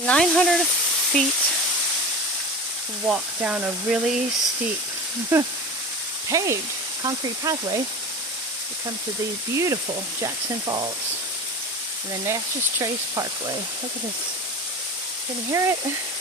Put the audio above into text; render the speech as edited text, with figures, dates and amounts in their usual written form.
900 feet walk down a really steep paved concrete pathway to come to the beautiful Jackson Falls and the Natchez Trace Parkway. Look at this. Can you hear it?